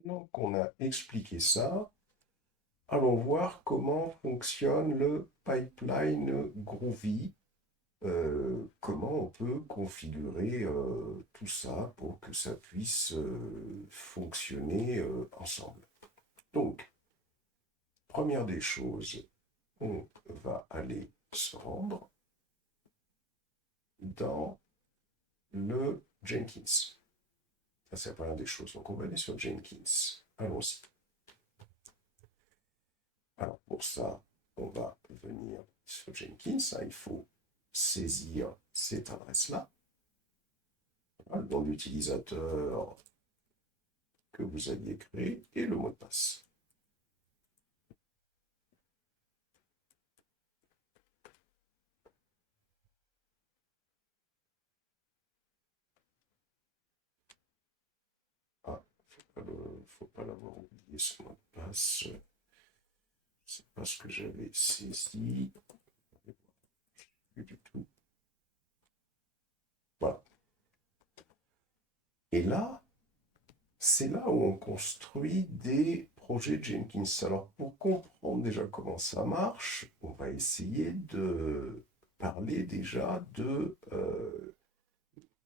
Maintenant qu'on a expliqué ça, allons voir comment fonctionne le pipeline Groovy. Comment on peut configurer tout ça pour que ça puisse fonctionner ensemble. Donc, première des choses, on va aller se rendre dans le Jenkins. Ça, c'est la première des choses. Donc, on va aller sur Jenkins. Allons-y. Alors, pour ça, on va venir sur Jenkins. Hein, il faut saisir cette adresse-là. Voilà, le nom d'utilisateur que vous aviez créé et le mot de passe. Ah, faut pas l'avoir oublié ce mot de passe. C'est pas ce que j'avais saisi. Plus du tout. Voilà. Et là, c'est là où on construit des projets Jenkins. Alors, pour comprendre déjà comment ça marche, on va essayer de parler déjà de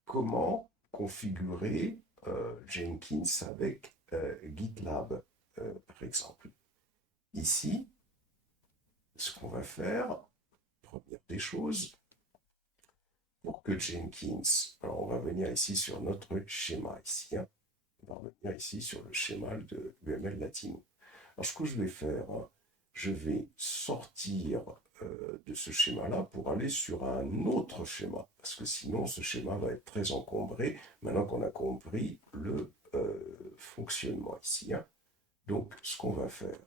comment configurer Jenkins avec GitLab, par exemple. Ici, ce qu'on va faire, première des choses, pour que Jenkins, alors on va venir ici sur notre schéma ici, hein, on va revenir ici sur le schéma de l'UML Latino. Alors ce que je vais faire, hein, je vais sortir de ce schéma-là pour aller sur un autre schéma, parce que sinon ce schéma va être très encombré, maintenant qu'on a compris le fonctionnement ici. Hein. Donc ce qu'on va faire,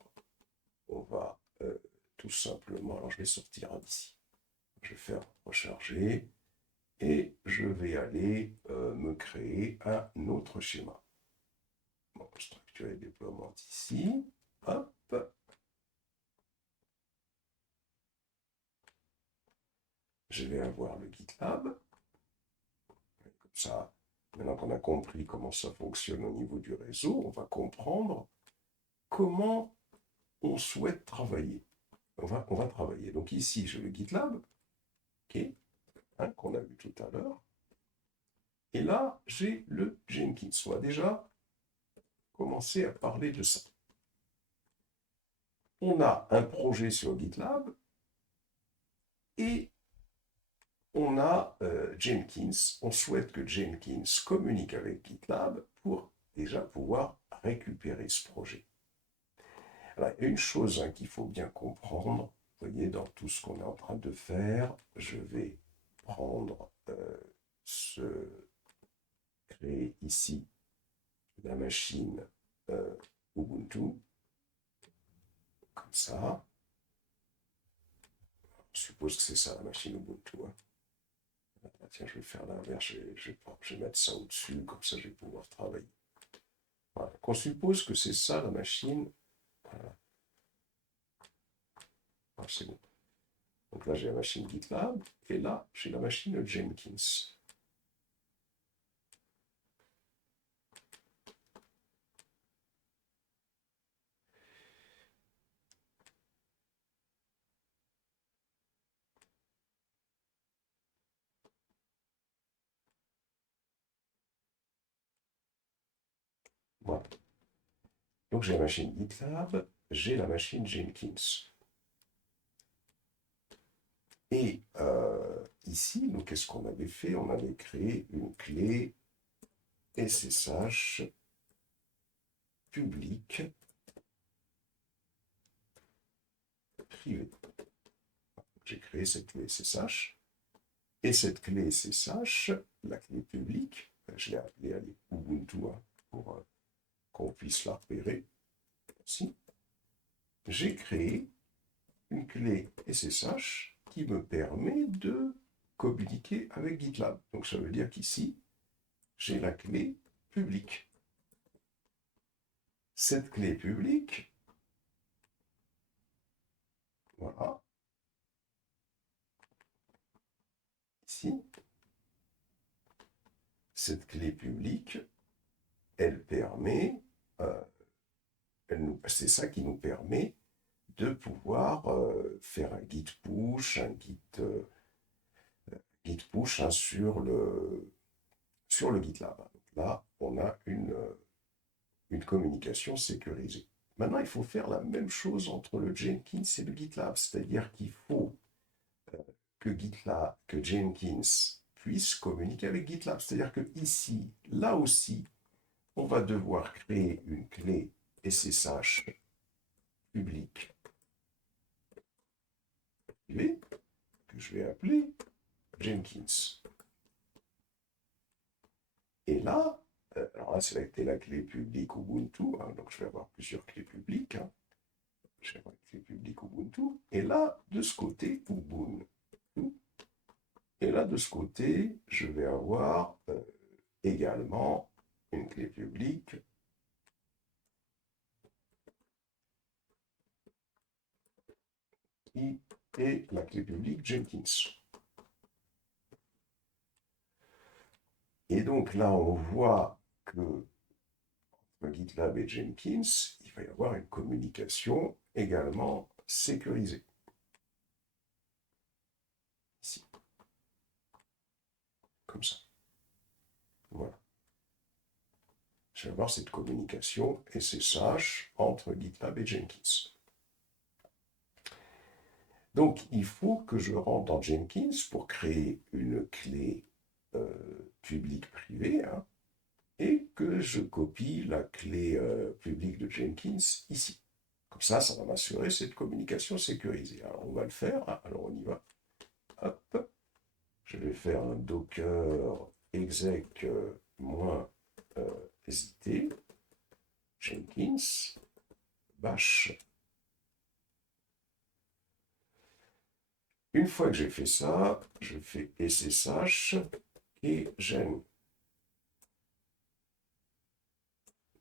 on va tout simplement, alors je vais sortir d'ici, je vais faire recharger, et je vais aller me créer un autre schéma. Bon, structure et déploiement ici. Hop. Je vais avoir le GitLab. Comme ça, maintenant qu'on a compris comment ça fonctionne au niveau du réseau, on va comprendre comment on souhaite travailler. On va travailler. Donc ici, j'ai le GitLab, okay, hein, qu'on a vu tout à l'heure. Et là, j'ai le Jenkins. On va déjà commencer à parler de ça. On a un projet sur GitLab et on a Jenkins. On souhaite que Jenkins communique avec GitLab pour déjà pouvoir récupérer ce projet. Alors, il y a une chose hein, qu'il faut bien comprendre. Vous voyez, dans tout ce qu'on est en train de faire, je vais prendre créer ici la machine Ubuntu, comme ça. Je suppose que c'est ça la machine Ubuntu. Hein. Ah, tiens, je vais faire l'inverse, je vais mettre ça au-dessus, comme ça je vais pouvoir travailler. Voilà. On suppose que c'est ça la machine. Voilà. Ah, c'est bon. Donc là, j'ai la machine GitLab, et là, j'ai la machine Jenkins. Voilà. Donc j'ai la machine GitLab, j'ai la machine Jenkins. Et ici, nous, qu'est-ce qu'on avait fait? On avait créé une clé SSH publique privée. J'ai créé cette clé SSH. Et cette clé SSH, la clé publique, je l'ai appelée Ubuntu hein, pour qu'on puisse la repérer. Ici, j'ai créé une clé SSH qui me permet de communiquer avec GitLab. Donc ça veut dire qu'ici, j'ai la clé publique. Cette clé publique, voilà, ici, cette clé publique, elle permet c'est ça qui nous permet de pouvoir faire un git push, git push hein, sur le GitLab. Donc là, on a une communication sécurisée. Maintenant, il faut faire la même chose entre le Jenkins et le GitLab, c'est-à-dire qu'il faut que Jenkins puisse communiquer avec GitLab. C'est-à-dire que ici, là aussi, on va devoir créer une clé SSH publique privée que je vais appeler Jenkins. Et là, alors là, c'est la clé publique Ubuntu, hein, donc je vais avoir plusieurs clés publiques. Hein. Je vais avoir une clé publique Ubuntu. Et là, de ce côté, Ubuntu. Et là, de ce côté, je vais avoir également une clé publique qui est la clé publique Jenkins. Et donc là, on voit que entre GitLab et Jenkins, il va y avoir une communication également sécurisée. Ici. Comme ça. Voilà. Je vais avoir cette communication SSH entre GitLab et Jenkins. Donc, il faut que je rentre dans Jenkins pour créer une clé publique-privée hein, et que je copie la clé publique de Jenkins ici. Comme ça va m'assurer cette communication sécurisée. Alors, on va le faire. Hein. Alors, on y va. Hop. Je vais faire un docker exec -SIT Jenkins bash. Une fois que j'ai fait ça, je fais SSH et gen.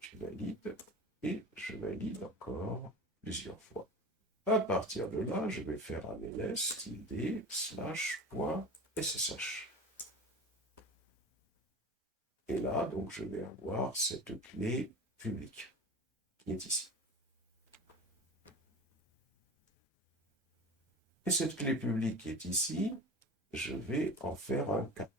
Je valide et je valide encore plusieurs fois. À partir de là, je vais faire un ls/.ssh. Et là, donc, je vais avoir cette clé publique qui est ici. Et cette clé publique qui est ici, je vais en faire un cat.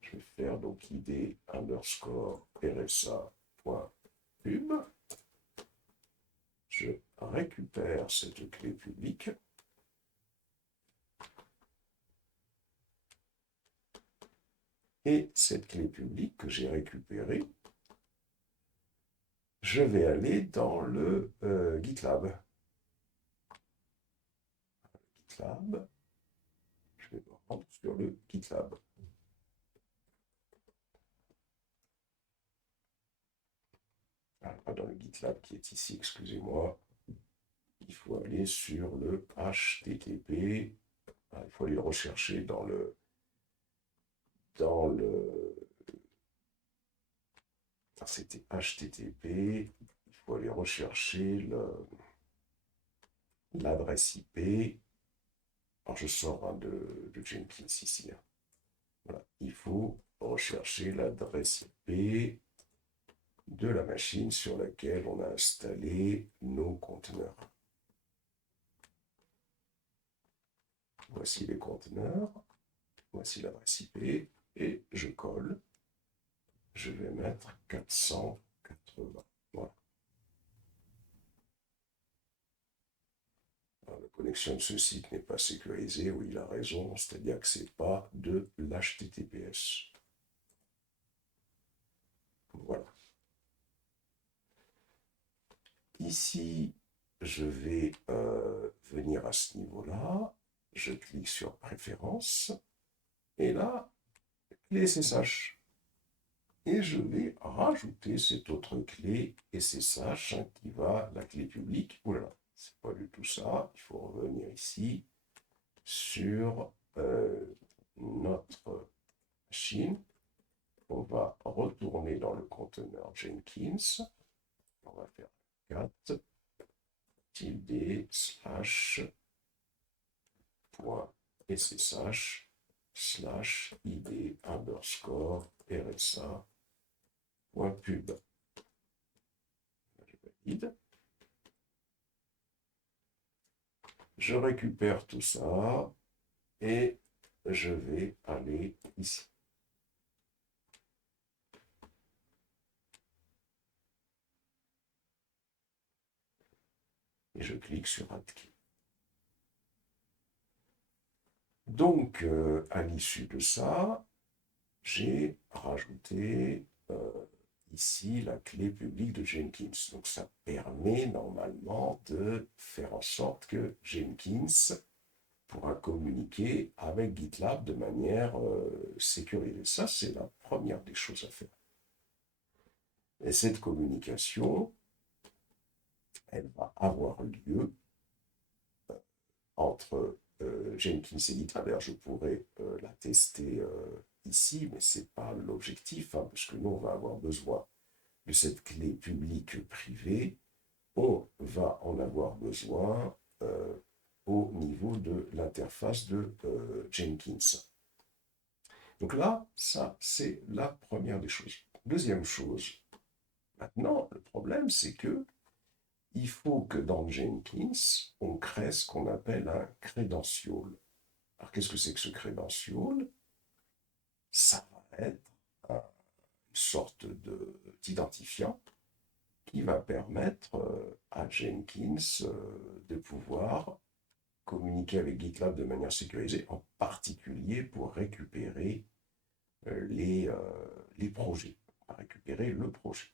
Je vais faire donc id _ rsa.pub. Je récupère cette clé publique. Et cette clé publique que j'ai récupérée, je vais aller dans le GitLab. GitLab. Je vais me rendre sur le GitLab. Pas dans le GitLab qui est ici, excusez-moi. Il faut aller sur le HTTP. Il faut aller le rechercher dans le c'était HTTP. Il faut aller rechercher l'adresse IP. Alors je sors hein, de Jenkins ici. Hein. Voilà. Il faut rechercher l'adresse IP de la machine sur laquelle on a installé nos conteneurs. Voici les conteneurs, voici l'adresse IP, et je colle. Je vais mettre 480. Voilà. Alors, la connexion de ce site n'est pas sécurisée, oui, il a raison, c'est-à-dire que ce n'est pas de l'HTTPS. Voilà. Ici, je vais venir à ce niveau-là. Je clique sur Préférences. Et là, clé SSH. Et je vais rajouter cette autre clé SSH hein, qui va, la clé publique. Oulala, c'est pas du tout ça. Il faut revenir ici sur notre machine. On va retourner dans le conteneur Jenkins. On va faire cat tilde /.ssh id_rsa.pub. Je valide. Je récupère tout ça et je vais aller ici. Et je clique sur Add Key. Donc, à l'issue de ça, j'ai rajouté ici la clé publique de Jenkins. Donc, ça permet normalement de faire en sorte que Jenkins pourra communiquer avec GitLab de manière sécurisée. Ça, c'est la première des choses à faire. Et cette communication, elle va avoir lieu entre Jenkins et GitLab. D'ailleurs, je pourrais la tester ici, mais ce n'est pas l'objectif, hein, parce que nous, on va avoir besoin de cette clé publique privée. On va en avoir besoin au niveau de l'interface de Jenkins. Donc là, ça, c'est la première des choses. Deuxième chose, maintenant, le problème, c'est que il faut que dans Jenkins, on crée ce qu'on appelle un credential. Alors, qu'est-ce que c'est que ce credential? Ça va être une sorte d'identifiant qui va permettre à Jenkins de pouvoir communiquer avec GitLab de manière sécurisée, en particulier pour récupérer les projets, récupérer le projet.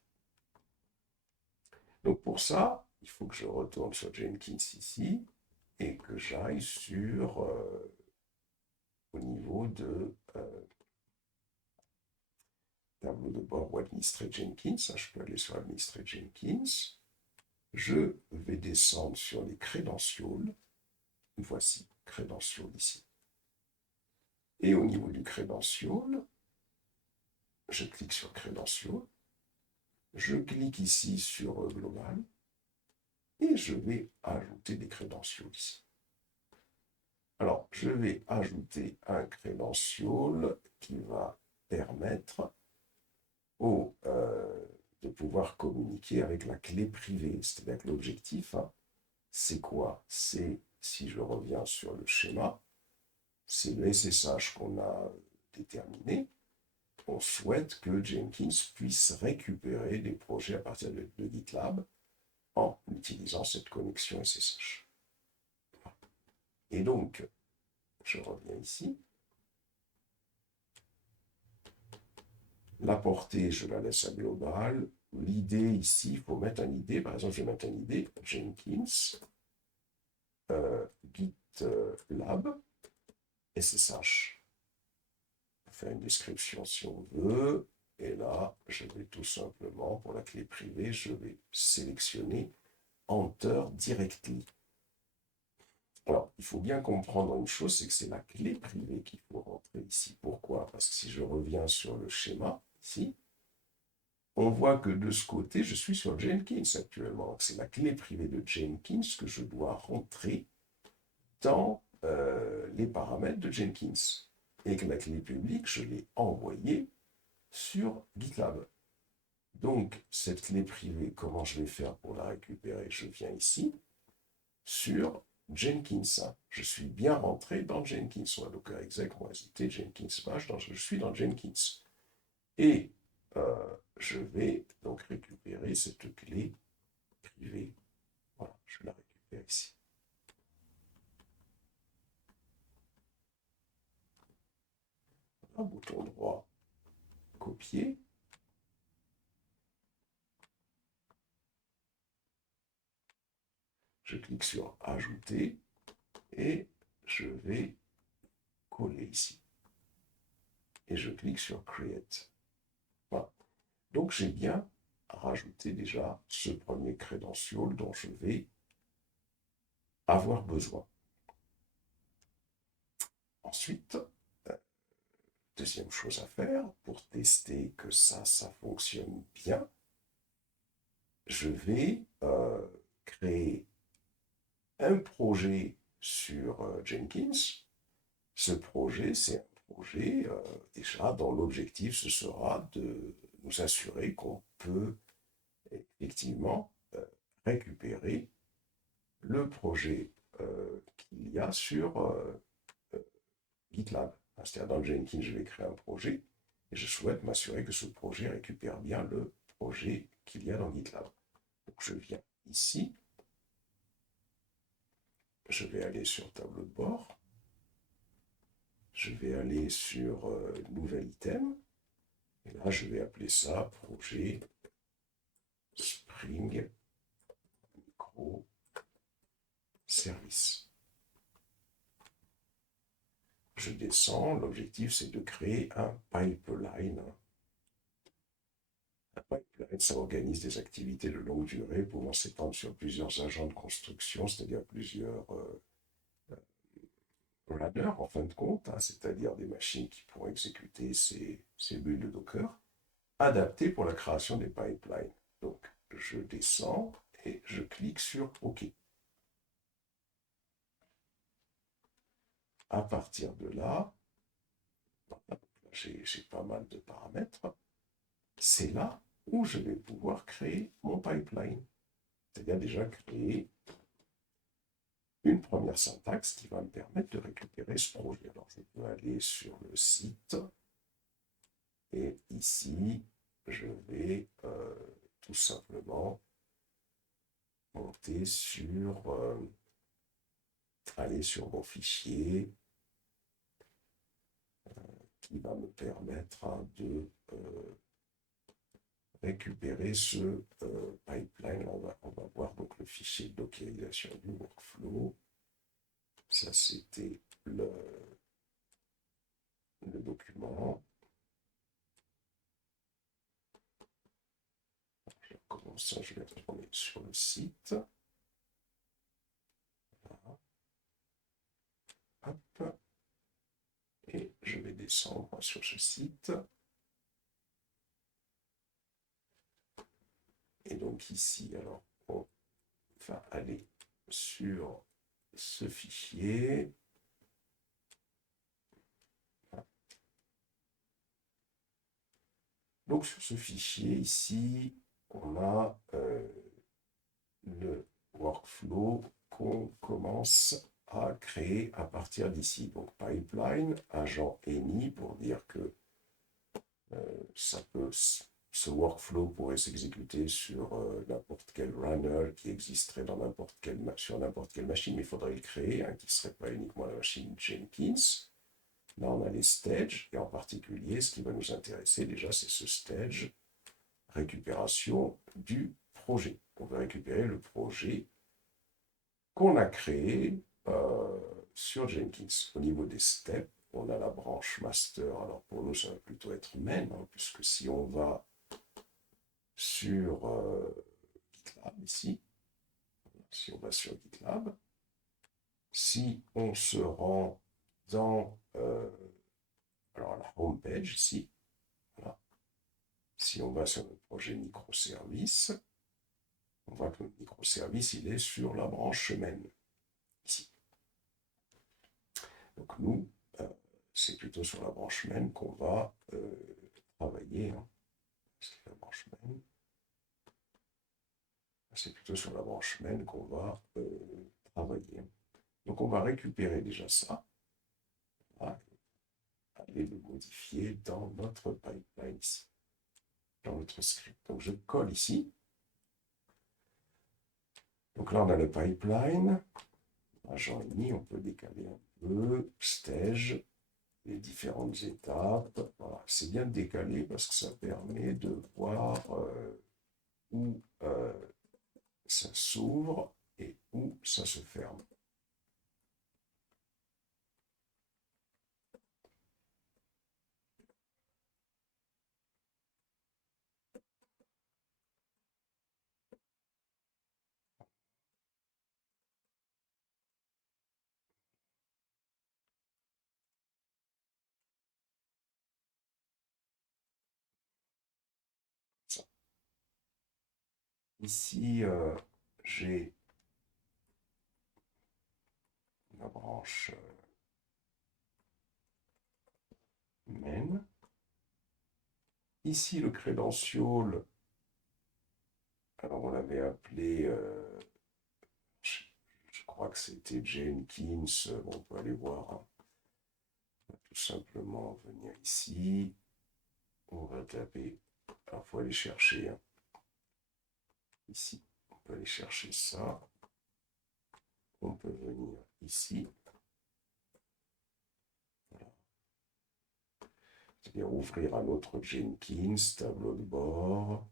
Donc pour ça, il faut que je retourne sur Jenkins ici et que j'aille sur au niveau de tableau de bord ou administrer Jenkins. Je peux aller sur administrer Jenkins. Je vais descendre sur les credentials. Voici, credential ici. Et au niveau du credential, je clique sur credential. Je clique ici sur global. Et je vais ajouter des credentials ici. Alors, je vais ajouter un credential qui va permettre de pouvoir communiquer avec la clé privée. C'est-à-dire que l'objectif, hein, c'est quoi? C'est, si je reviens sur le schéma, c'est le SSH qu'on a déterminé. On souhaite que Jenkins puisse récupérer des projets à partir de GitLab en utilisant cette connexion SSH. Et donc, je reviens ici. La portée, je la laisse à global. L'idée ici, il faut mettre un ID. Par exemple, je vais mettre un ID Jenkins GitLab SSH. On va faire une description si on veut. Et là, je vais tout simplement, pour la clé privée, je vais sélectionner Enter Directly. Alors, il faut bien comprendre une chose, c'est que c'est la clé privée qu'il faut rentrer ici. Pourquoi? Parce que si je reviens sur le schéma, ici, on voit que de ce côté, je suis sur Jenkins actuellement. C'est la clé privée de Jenkins que je dois rentrer dans les paramètres de Jenkins. Et que la clé publique, je l'ai envoyée sur GitLab. Donc, cette clé privée, comment je vais faire pour la récupérer? Je viens ici, sur Jenkins. Je suis bien rentré dans Jenkins. Donc, exec, Jenkins bash, je suis dans Jenkins. Et je vais donc récupérer cette clé privée. Voilà, je la récupère ici. Un bouton droit, copier. Je clique sur ajouter et je vais coller ici. Et je clique sur create. Voilà. Donc j'ai bien rajouté déjà ce premier credential dont je vais avoir besoin. Ensuite, deuxième chose à faire pour tester que ça fonctionne bien, je vais créer un projet sur Jenkins. Ce projet, c'est un projet, déjà, dont l'objectif, ce sera de nous assurer qu'on peut effectivement récupérer le projet qu'il y a sur GitLab. C'est-à-dire, dans Jenkins, je vais créer un projet et je souhaite m'assurer que ce projet récupère bien le projet qu'il y a dans GitLab. Donc, je viens ici, je vais aller sur tableau de bord, je vais aller sur nouvel item, et là, je vais appeler ça projet Spring Micro Service. Je descends, l'objectif c'est de créer un pipeline. Un pipeline, ça organise des activités de longue durée pouvant s'étendre sur plusieurs agents de construction, c'est-à-dire plusieurs runners en fin de compte, c'est-à-dire des machines qui pourront exécuter ces bulles de Docker, adaptées pour la création des pipelines. Donc je descends et je clique sur OK. À partir de là, j'ai pas mal de paramètres. C'est là où je vais pouvoir créer mon pipeline. C'est-à-dire déjà créer une première syntaxe qui va me permettre de récupérer ce projet. Alors je peux aller sur le site et ici, je vais tout simplement monter aller sur mon fichier qui va me permettre de récupérer ce pipeline. On va voir donc le fichier de dockerisation du workflow. Ça, c'était le document. Je recommence ça, je vais retourner sur le site. Voilà. Hop. Et je vais descendre sur ce site. Et donc ici, alors, on va aller sur ce fichier. Donc sur ce fichier ici, on a le workflow qu'on commence à créer à partir d'ici. Donc pipeline, agent any pour dire que ce workflow pourrait s'exécuter sur n'importe quel runner qui existerait sur n'importe quelle machine, mais il faudrait le créer, qui ne serait pas uniquement la machine Jenkins. Là, on a les stages, et en particulier, ce qui va nous intéresser déjà, c'est ce stage récupération du projet. On va récupérer le projet qu'on a créé sur Jenkins. Au niveau des steps, on a la branche master. Alors pour nous, ça va plutôt être main, puisque si on va sur GitLab ici, si on va sur GitLab, si on se rend dans alors la home page ici, voilà. Si on va sur notre projet microservice, on voit que notre microservice, il est sur la branche main, ici. Donc nous, c'est plutôt sur la branche main qu'on va travailler. C'est la branche main. C'est plutôt sur la branche main qu'on va travailler. Donc on va récupérer déjà ça. Voilà. Aller le modifier dans notre pipeline ici, dans notre script. Donc je colle ici. Donc là on a le pipeline. Agent ennemi, on peut décaler un peu. Stage, les différentes étapes. Voilà. C'est bien de décaler parce que ça permet de voir où ça s'ouvre et où ça se ferme. Ça. Ici, j'ai la branche Ici, le credential, alors on l'avait appelé, je crois que c'était Jenkins, on peut aller voir, hein. On va tout simplement venir ici, on va taper, alors il faut aller chercher, hein. Ici, on peut aller chercher ça, on peut venir ici, voilà. C'est-à-dire ouvrir un autre Jenkins, tableau de bord,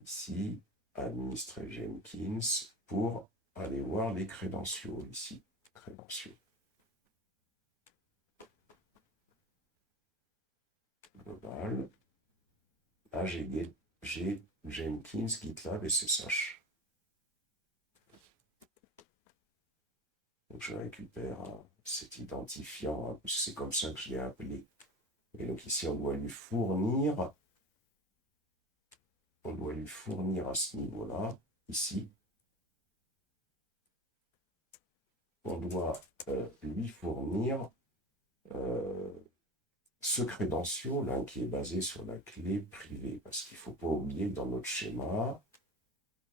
ici, administrer Jenkins pour aller voir les crédentiaux ici, crédentiaux. Global. Là, j'ai Jenkins, GitLab et SSH. Donc, je récupère cet identifiant, hein, c'est comme ça que je l'ai appelé. Et donc, ici, on doit lui fournir à ce niveau-là, ici, on doit lui fournir ce credential là, qui est basé sur la clé privée, parce qu'il ne faut pas oublier que dans notre schéma,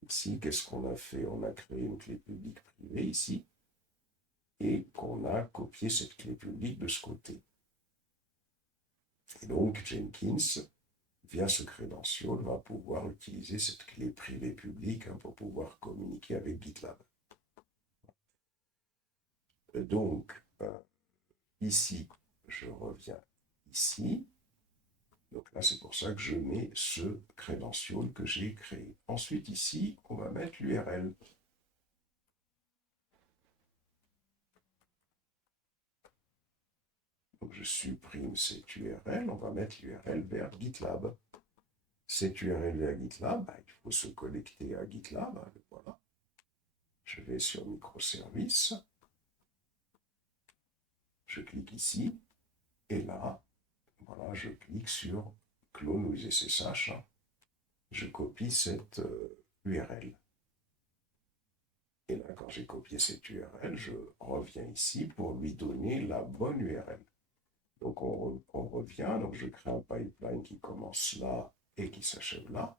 ici, qu'est-ce qu'on a fait? On a créé une clé publique privée ici, et qu'on a copié cette clé publique de ce côté. Et donc, Jenkins, via ce credential, va pouvoir utiliser cette clé privée publique, hein, pour pouvoir communiquer avec GitLab. Donc, ici, je reviens ici. Donc là, c'est pour ça que je mets ce credential que j'ai créé. Ensuite, ici, on va mettre l'URL. Donc, je supprime cette URL. On va mettre l'URL vers GitLab. Cette URL vers GitLab, il faut se connecter à GitLab. Voilà. Je vais sur microservices. Je clique ici. Et là, voilà, je clique sur clone with SSH. Je copie cette URL. Et là, quand j'ai copié cette URL, je reviens ici pour lui donner la bonne URL. Donc, on revient. Donc, je crée un pipeline qui commence là et qui s'achève là.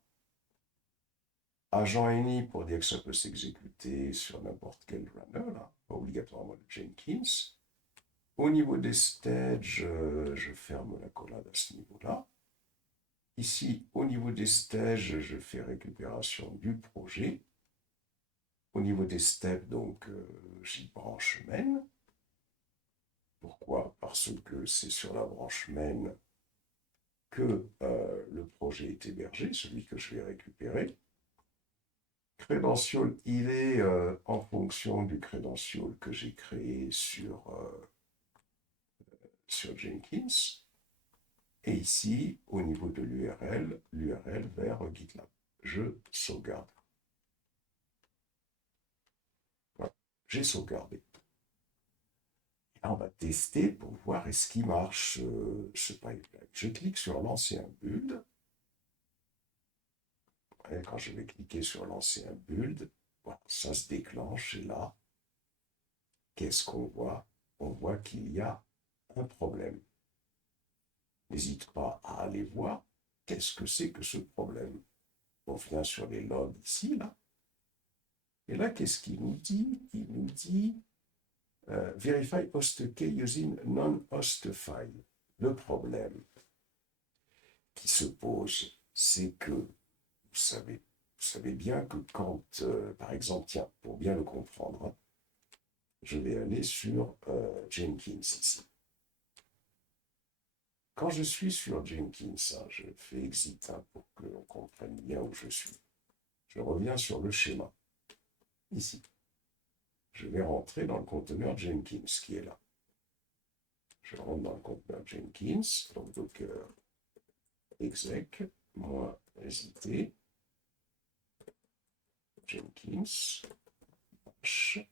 Agent ini pour dire que ça peut s'exécuter sur n'importe quel runner, là, pas obligatoirement le Jenkins. Au niveau des stages, je ferme la collade à ce niveau-là. Ici, au niveau des stages, je fais récupération du projet. Au niveau des steps, donc, j'y branche main. Pourquoi? Parce que c'est sur la branche main que le projet est hébergé, celui que je vais récupérer. Credential, il est en fonction du credential que j'ai créé sur Jenkins. Et ici, au niveau de l'URL, l'URL vers GitLab. Je sauvegarde. Voilà, j'ai sauvegardé. Là, on va tester pour voir est-ce qu'il marche ce pipeline. Je clique sur lancer un build. Et quand je vais cliquer sur lancer un build, voilà, ça se déclenche. Et là, qu'est-ce qu'on voit? On voit qu'il y a un problème. N'hésite pas à aller voir qu'est-ce que c'est que ce problème. On vient sur les logs ici, là. Et là, qu'est-ce qu'il nous dit? Il nous dit Verify host key using non-host file. Le problème qui se pose, c'est que vous savez bien que quand, par exemple, tiens, pour bien le comprendre, hein, je vais aller sur Jenkins ici. Quand je suis sur Jenkins, hein, je fais exit pour que l'on comprenne bien où je suis. Je reviens sur le schéma, ici. Je vais rentrer dans le conteneur Jenkins qui est là. Je rentre dans le conteneur Jenkins, donc docker exec, moins hésiter, Jenkins, h.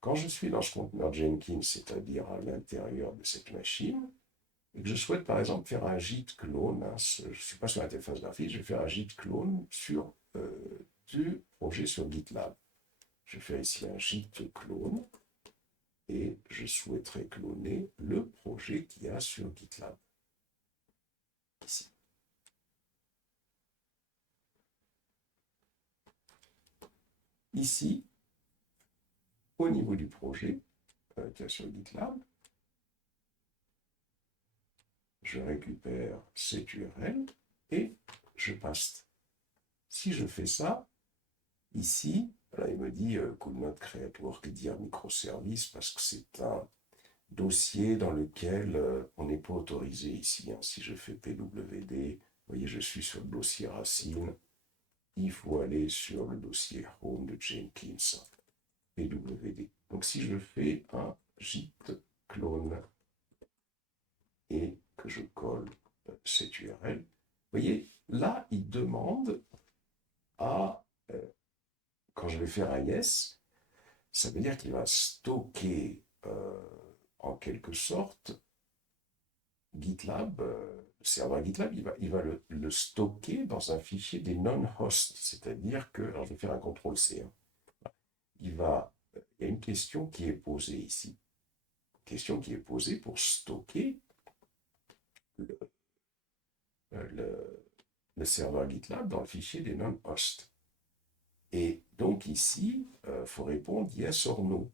Quand je suis dans ce conteneur Jenkins, c'est-à-dire à l'intérieur de cette machine, et que je souhaite par exemple faire un git clone, hein, je ne suis pas sur l'interface graphique, je vais faire un git clone sur du projet sur GitLab. Je vais faire ici un git clone. et je souhaiterais cloner le projet qu'il y a sur GitLab. Ici. Ici, au niveau du projet qu'il y a sur GitLab, je récupère cette URL et je paste. Si je fais ça, ici, là, il me dit could not create work dir microservice parce que c'est un dossier dans lequel on n'est pas autorisé ici. Hein. Si je fais pwd, vous voyez, je suis sur le dossier racine. Il faut aller sur le dossier home de Jenkins, pwd. Donc si je fais un git clone et que je colle cette URL, vous voyez, là, il demande à, quand je vais faire un yes, ça veut dire qu'il va stocker en quelque sorte GitLab, le serveur GitLab, il va le stocker dans un fichier des non-hosts, c'est-à-dire que, alors je vais faire un CTRL-C, hein, il y a une question qui est posée ici, une question qui est posée pour stocker le serveur GitLab dans le fichier des non-hosts. Et donc ici, il faut répondre yes or no.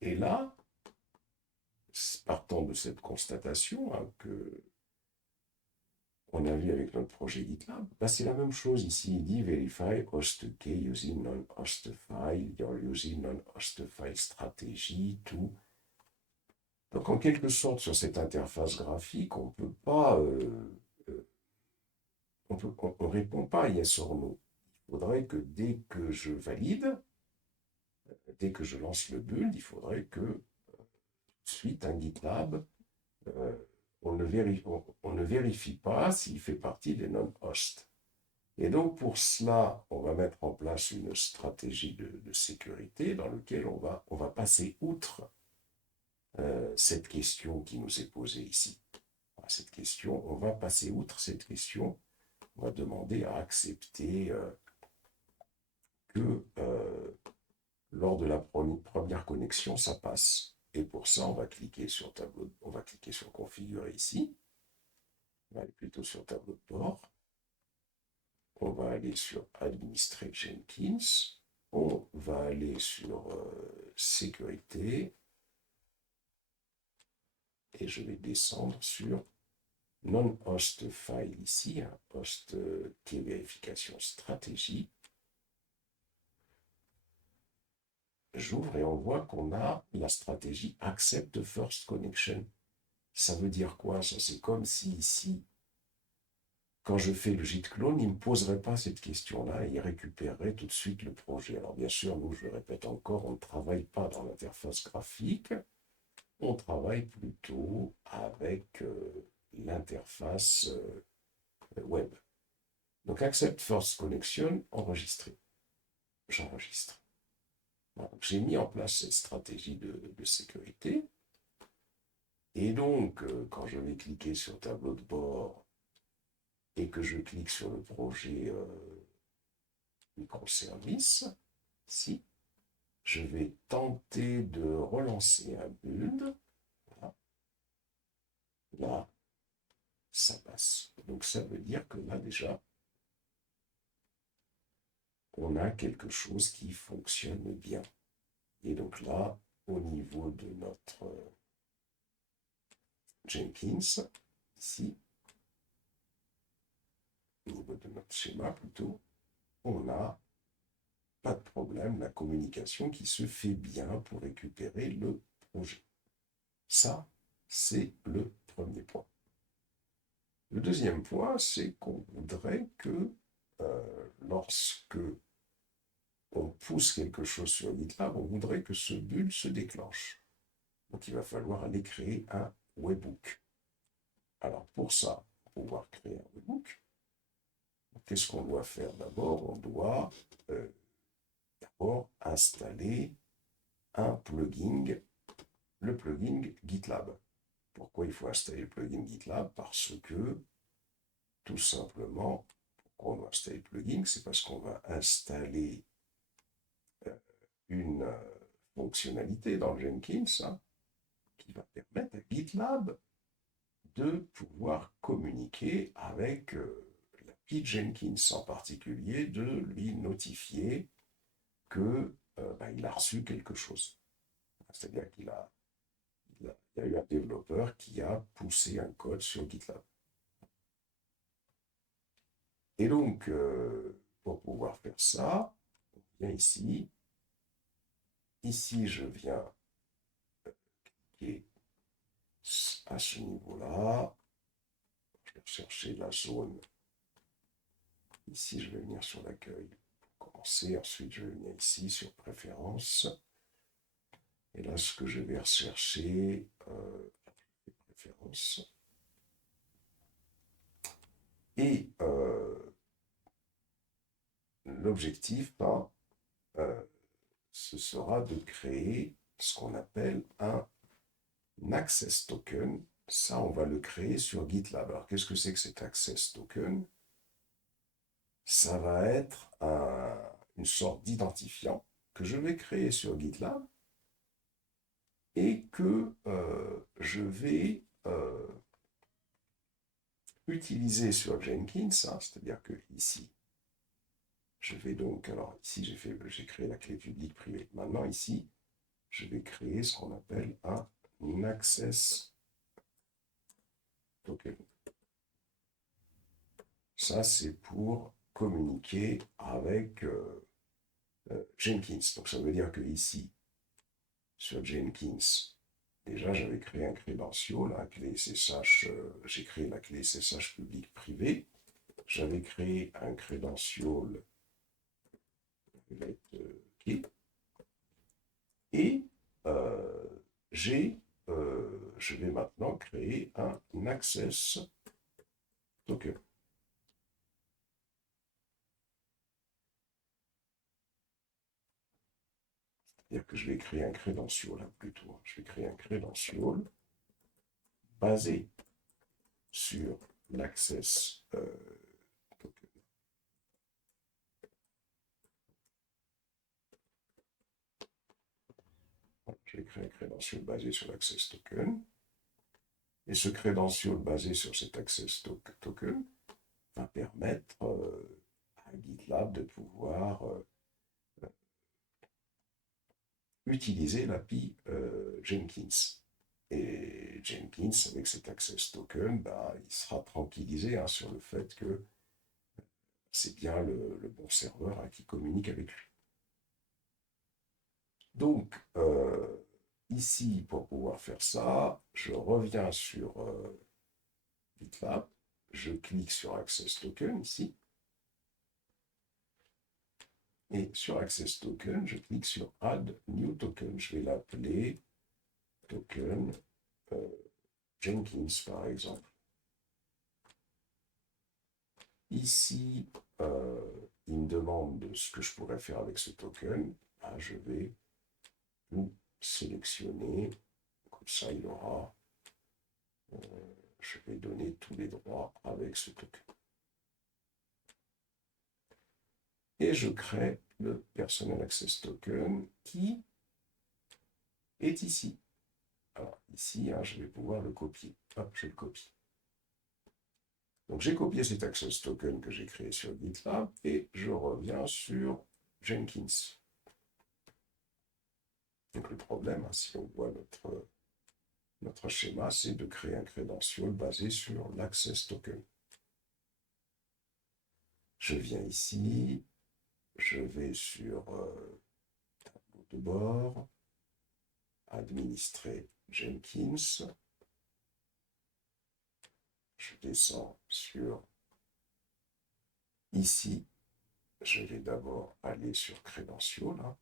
Et là, partant de cette constatation hein, que on a vu avec notre projet GitLab, bah c'est la même chose ici. Il dit verify host key using non-host file, you're using non-host file strategy, tout. Donc en quelque sorte, sur cette interface graphique, on peut pas, on répond pas yes or no. Il faudrait que dès que je valide, dès que je lance le build, il faudrait que suite un GitLab, on ne vérifie pas s'il fait partie des non-hosts. Et donc pour cela, on va mettre en place une stratégie de sécurité dans laquelle on va passer outre cette question qui nous est posée ici. Cette question, on va passer outre cette question, on va demander à accepter que lors de la première connexion, ça passe. Et pour ça, on va cliquer sur tableau, on va cliquer sur configurer ici. On va aller plutôt sur tableau de bord. On va aller sur administrer Jenkins. On va aller sur sécurité. Et je vais descendre sur non-host file ici, hein, host qui est vérification stratégie. J'ouvre et on voit qu'on a la stratégie Accept First Connection. Ça veut dire quoi ça? C'est comme si ici, quand je fais le git clone, il ne me poserait pas cette question-là et il récupérerait tout de suite le projet. Alors bien sûr, nous, je le répète encore, on ne travaille pas dans l'interface graphique, on travaille plutôt avec l'interface web. Donc Accept First Connection, enregistré. J'enregistre. J'ai mis en place cette stratégie de sécurité. Et donc, quand je vais cliquer sur tableau de bord et que je clique sur le projet microservice, ici, je vais tenter de relancer un build. Voilà. Là, ça passe. Donc, ça veut dire que là, déjà, on a quelque chose qui fonctionne bien. Et donc là, au niveau de notre Jenkins, ici, au niveau de notre schéma plutôt, on n'a pas de problème, la communication qui se fait bien pour récupérer le projet. Ça, c'est le premier point. Le deuxième point, c'est qu'on voudrait que lorsque on pousse quelque chose sur GitLab, on voudrait que ce build se déclenche. Donc il va falloir aller créer un webhook. Alors pour ça, pour pouvoir créer un webhook, qu'est-ce qu'on doit faire d'abord? On doit d'abord installer un plugin, le plugin GitLab. Pourquoi il faut installer le plugin GitLab? Parce que, tout simplement, pourquoi on va installer le plugin? C'est parce qu'on va installer une fonctionnalité dans Jenkins hein, qui va permettre à GitLab de pouvoir communiquer avec l'API Jenkins, en particulier de lui notifier que il a reçu quelque chose. C'est-à-dire qu'il a, il y a eu un développeur qui a poussé un code sur GitLab. Et donc, pour pouvoir faire ça, on vient ici. Ici, je viens cliquer à ce niveau-là. Je vais rechercher la zone. Ici, je vais venir sur l'accueil pour commencer. Ensuite, je vais venir ici sur préférences. Et là, ce que je vais rechercher, les préférences. Et l'objectif, ce sera de créer ce qu'on appelle un access token. Ça, on va le créer sur GitLab. Alors, qu'est-ce que c'est que cet access token? Ça va être une sorte d'identifiant que je vais créer sur GitLab et que je vais utiliser sur Jenkins, hein, c'est-à-dire que ici, je vais donc, alors ici j'ai créé la clé publique privée. Maintenant ici, je vais créer ce qu'on appelle un access token. Ça, c'est pour communiquer avec Jenkins. Donc ça veut dire que ici, sur Jenkins, déjà j'avais créé un credential, la clé SSH, j'ai créé la clé SSH publique privée. J'avais créé un credential key. Et je vais maintenant créer un access token. C'est-à-dire que je vais créer un credential, plutôt. Je vais créer un credential basé sur l'access token. Je vais créer un credential basé sur l'access token. Et ce credential basé sur cet access token va permettre à GitLab de pouvoir utiliser l'API Jenkins. Et Jenkins, avec cet access token, il sera tranquillisé sur le fait que c'est bien le bon serveur qui communique avec lui. Donc, ici, pour pouvoir faire ça, je reviens sur GitLab, je clique sur Access Token ici, et sur Access Token, je clique sur Add New Token. Je vais l'appeler Token Jenkins, par exemple. Ici, il me demande ce que je pourrais faire avec ce token. Je vais tout sélectionner. Comme ça, il aura... je vais donner tous les droits avec ce token. Et je crée le Personal Access Token qui est ici. Alors ici, je vais pouvoir le copier. Hop, je le copie. Donc j'ai copié cet Access Token que j'ai créé sur GitLab et je reviens sur Jenkins. Donc le problème, si on voit notre schéma, c'est de créer un credential basé sur l'Access Token. Je viens ici, je vais sur tableau de bord, administrer Jenkins. Je descends sur ici. Je vais d'abord aller sur Credential.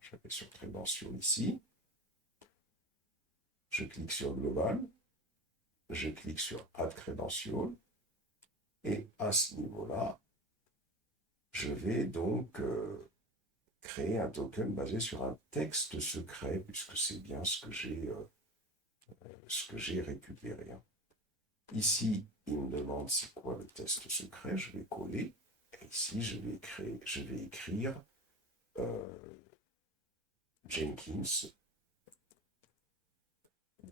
Je vais sur Credential ici. Je clique sur Global. Je clique sur Add Credential. Et à ce niveau-là, je vais donc créer un token basé sur un texte secret, puisque c'est bien ce que j'ai récupéré. Ici, il me demande c'est quoi le test secret. Je vais coller. Et ici, je vais écrire Jenkins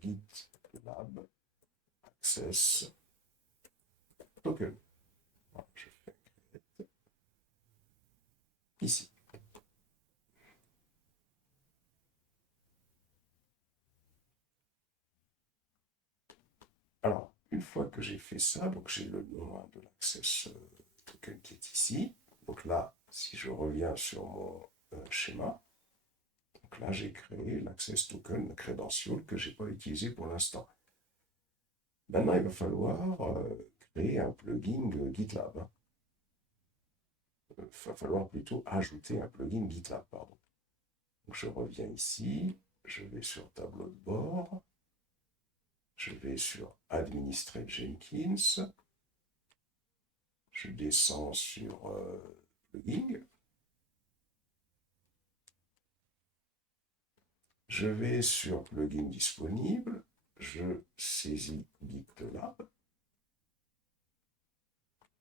GitLab Access Token. Voilà, je fais ici. Alors, une fois que j'ai fait ça, donc j'ai le nom de l'Access Token qui est ici. Donc là, si je reviens sur mon schéma, donc là, j'ai créé l'Access Token Credential que je n'ai pas utilisé pour l'instant. Maintenant, il va falloir créer un plugin GitLab. Il va falloir plutôt ajouter un plugin GitLab, pardon. Donc je reviens ici, je vais sur tableau de bord, je vais sur Administrer Jenkins, je descends sur plugin, je vais sur plugin disponible, je saisis GitLab,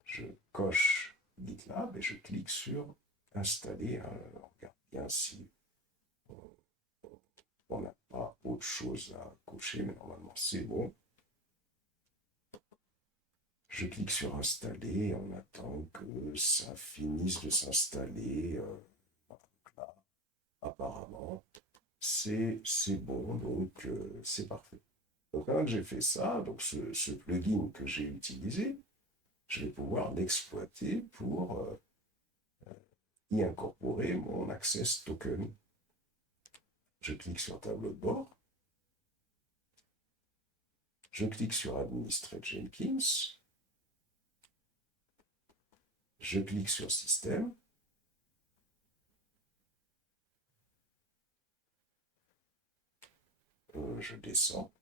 je coche GitLab et je clique sur installer. On regarde bien si on n'a pas autre chose à cocher, mais normalement c'est bon. Je clique sur installer, on attend que ça finisse de s'installer. Là, apparemment, c'est bon, donc c'est parfait. Donc maintenant que j'ai fait ça, donc ce plugin que j'ai utilisé, je vais pouvoir l'exploiter pour y incorporer mon Access Token. Je clique sur tableau de bord, je clique sur Administrer Jenkins, je clique sur Système, je descends,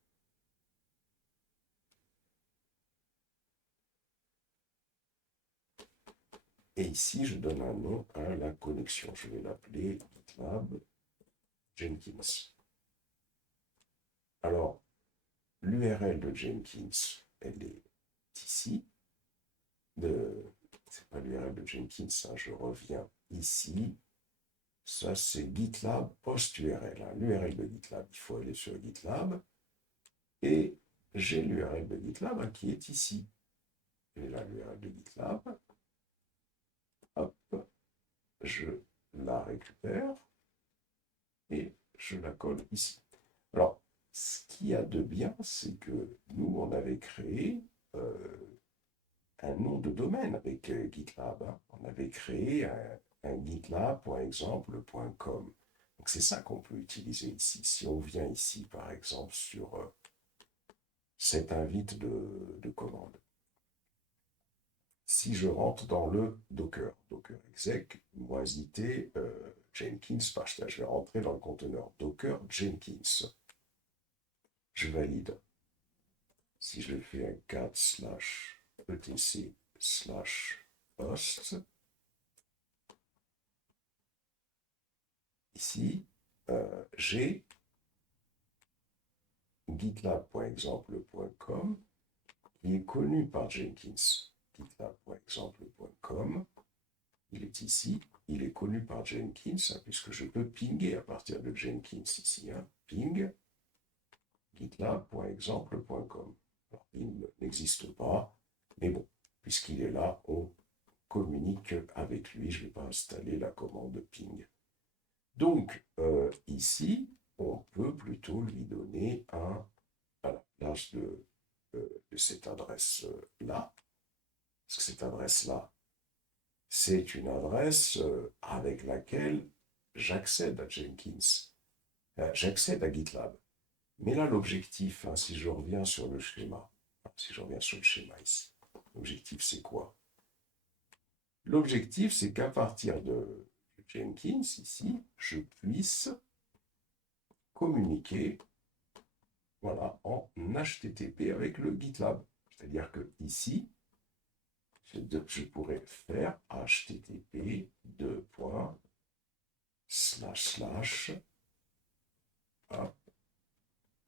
et ici je donne un nom à la connexion. Je vais l'appeler GitLab Jenkins. Alors, l'URL de Jenkins, elle est ici. C'est pas l'URL de Jenkins, hein, je reviens ici. Ça, c'est GitLab post URL. Hein. L'URL de GitLab, il faut aller sur GitLab. Et j'ai l'URL de GitLab hein, qui est ici. Et là, l'URL de GitLab. Hop, je la récupère et je la colle ici. Alors, ce qu'il y a de bien, c'est que nous, on avait créé un nom de domaine avec GitLab. Hein. On avait créé un gitlab.exemple.com. Donc c'est ça qu'on peut utiliser ici. Si on vient ici, par exemple, sur cette invite de commande. Si je rentre dans le Docker exec, -it, Jenkins, je vais rentrer dans le conteneur Docker Jenkins. Je valide. Si je fais un cat /etc/host, ici, j'ai gitlab.exemple.com qui est connu par Jenkins. gitlab.exemple.com, il est ici, il est connu par Jenkins, hein, puisque je peux pinguer à partir de Jenkins ici. Hein, ping gitlab.exemple.com. Alors, ping n'existe pas, mais bon, puisqu'il est là, on communique avec lui. Je ne vais pas installer la commande ping. Donc, ici, on peut plutôt lui donner à la place de cette adresse-là, parce que cette adresse-là, c'est une adresse avec laquelle j'accède à Jenkins, j'accède à GitLab. Mais là, l'objectif, hein, si je reviens sur le schéma, ici, l'objectif, c'est quoi? L'objectif, c'est qu'à partir de Jenkins, ici, je puisse communiquer voilà, en HTTP avec le GitLab. C'est-à-dire que ici, je pourrais faire HTTP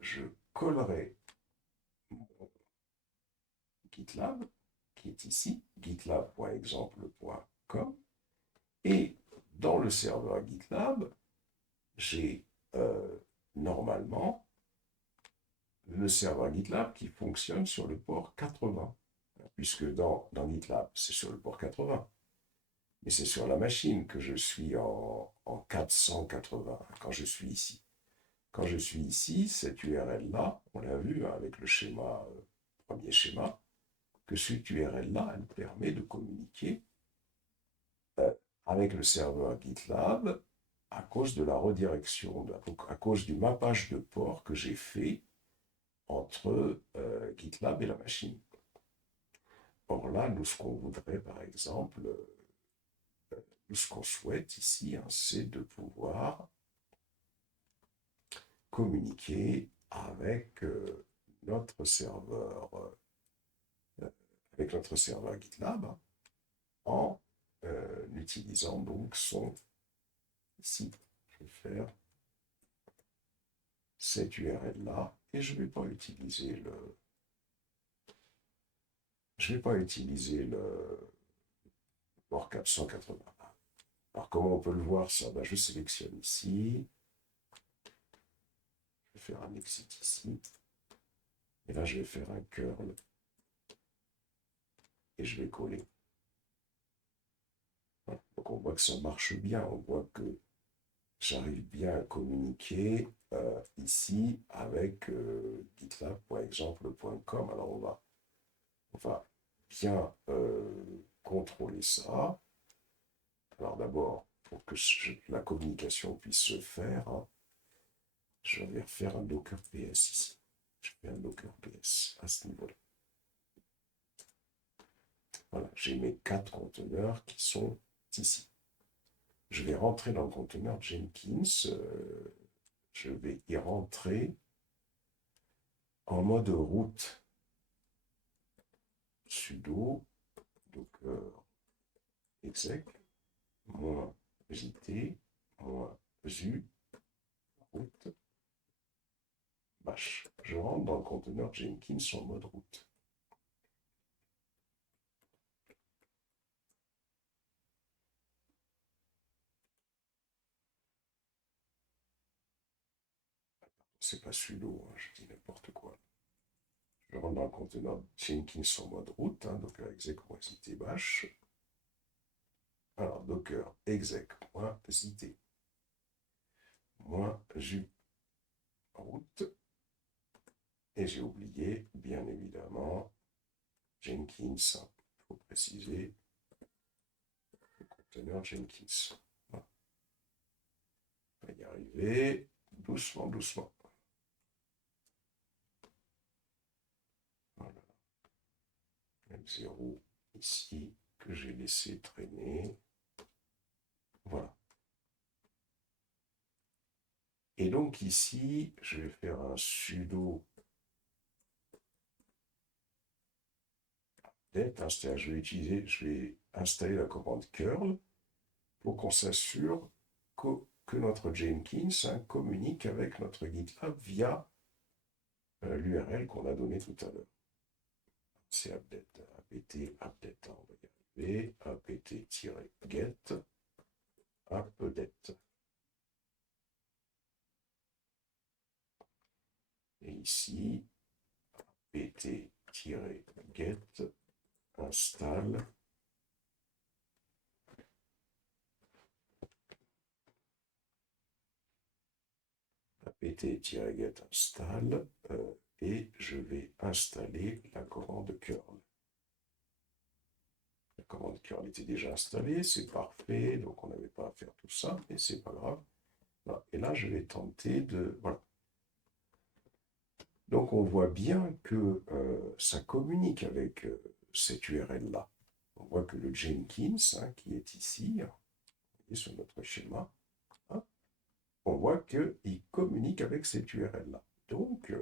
je collerai mon GitLab qui est ici, gitlab.exemple.com, et dans le serveur GitLab, j'ai normalement le serveur GitLab qui fonctionne sur le port 80, puisque dans GitLab, c'est sur le port 80. Mais c'est sur la machine que je suis en 480 quand je suis ici. Quand je suis ici, cette URL-là, on l'a vu avec le schéma, premier schéma, que cette URL-là, elle permet de communiquer avec le serveur GitLab à cause de la redirection, à cause du mappage de port que j'ai fait entre GitLab et la machine. Or là, nous, ce qu'on voudrait, par exemple, nous, ce qu'on souhaite ici, hein, c'est de pouvoir communiquer avec notre serveur, GitLab, hein, en utilisant donc son, ici, je vais faire cette URL-là, et je ne vais pas utiliser le port 480. Alors, comment on peut le voir ça? Ben, je sélectionne ici, je vais faire un exit ici, et là, je vais faire un curl, et je vais coller. Voilà. Donc, on voit que ça marche bien, on voit que j'arrive bien à communiquer ici avec gitlab.exemple.com. Alors, on va bien contrôler ça. Alors d'abord, pour que la communication puisse se faire, hein, je vais refaire un Docker PS ici. Je fais un Docker PS à ce niveau-là. Voilà, j'ai mes 4 conteneurs qui sont ici. Je vais rentrer dans le conteneur Jenkins. Je vais y rentrer en mode route. Sudo docker exec moins jt moins zu route bash. Je rentre dans le conteneur Jenkins en mode route. C'est pas sudo, hein, je dis n'importe quoi. Je rentre dans le conteneur Jenkins en mode route, hein, docker exec.zit bash. Alors, docker exec.zit -zu route. Et j'ai oublié, bien évidemment, Jenkins, il faut préciser, le conteneur Jenkins. Voilà. On va y arriver, doucement, doucement. Voilà. M0 ici, que j'ai laissé traîner. Voilà. Et donc ici, je vais faire un sudo update. Je vais installer la commande curl pour qu'on s'assure que notre Jenkins, hein, communique avec notre GitLab via l'URL qu'on a donnée tout à l'heure. C'est update, update, on va y arriver, apt-get, update. Et ici, apt-get install apt-get install et je vais installer la commande curl. La commande curl était déjà installée, c'est parfait, donc on n'avait pas à faire tout ça, mais c'est pas grave. Voilà. Et là, je vais tenter de... Voilà. Donc on voit bien que ça communique avec cette URL-là. On voit que le Jenkins, hein, qui est ici, et sur notre schéma, hein, on voit qu'il communique avec cette URL-là. Donc,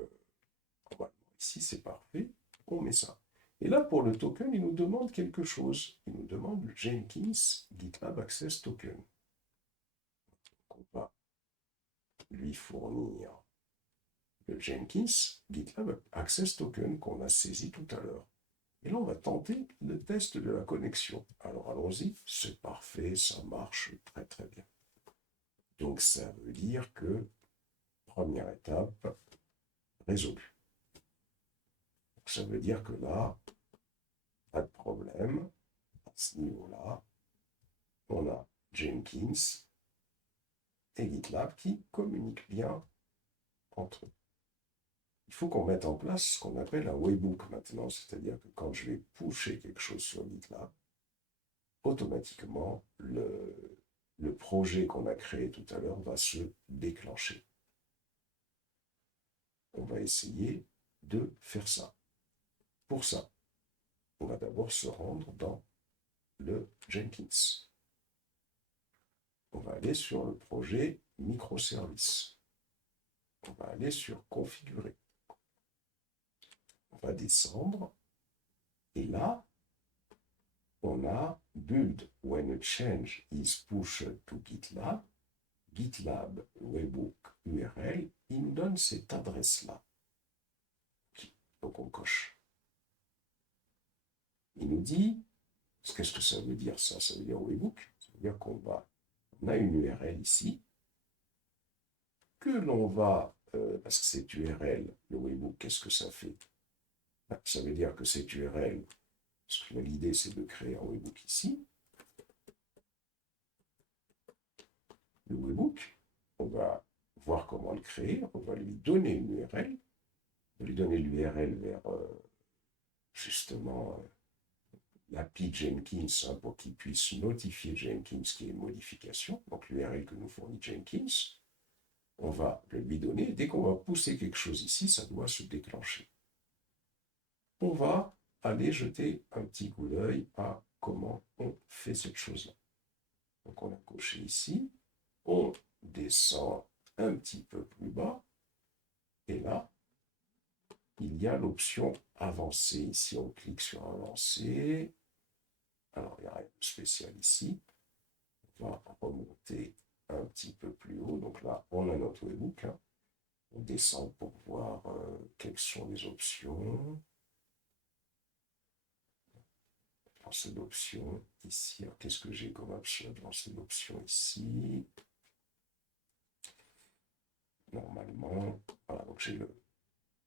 normalement, ici, c'est parfait, on met ça. Et là, pour le token, il nous demande quelque chose. Il nous demande le Jenkins GitLab Access Token. Donc, on va lui fournir le Jenkins GitLab Access Token qu'on a saisi tout à l'heure. Et là, on va tenter le test de la connexion. Alors, allons-y. C'est parfait, ça marche très très bien. Donc, ça veut dire que première étape résolue. Donc, ça veut dire que là, pas de problème. À ce niveau-là, on a Jenkins et GitLab qui communiquent bien entre eux. Il faut qu'on mette en place ce qu'on appelle un webhook maintenant, c'est-à-dire que quand je vais pusher quelque chose sur GitLab, automatiquement, le projet qu'on a créé tout à l'heure va se déclencher. On va essayer de faire ça. Pour ça, on va d'abord se rendre dans le Jenkins. On va aller sur le projet microservice. On va aller sur configurer. On va descendre. Et là, on a build when a change is pushed to GitLab. GitLab webhook URL. Il nous donne cette adresse-là. Donc on coche. Il nous dit, qu'est-ce que ça veut dire ça? Ça veut dire webhook. Ça veut dire qu'on a une URL ici, que l'on va, parce que cette URL, le webhook, qu'est-ce que ça fait? Ça veut dire que cette URL, parce que l'idée c'est de créer un webhook ici. Le webhook, on va voir comment le créer, on va lui donner une URL, on va lui donner l'URL vers justement l'API Jenkins pour qu'il puisse notifier Jenkins qu'il y a une modification, donc l'URL que nous fournit Jenkins. On va le lui donner, dès qu'on va pousser quelque chose ici, ça doit se déclencher. On va aller jeter un petit coup d'œil à comment on fait cette chose-là. Donc on a coché ici, on descend un petit peu plus bas, et là, il y a l'option avancer. Ici, on clique sur avancer. Alors, il n'y a rien de spécial ici. On va remonter un petit peu plus haut. Donc là, on a notre webhook. Hein. On descend pour voir quelles sont les options. Lancer l'option ici. Alors, qu'est-ce que j'ai comme option? Lancer l'option ici. Normalement, voilà, donc j'ai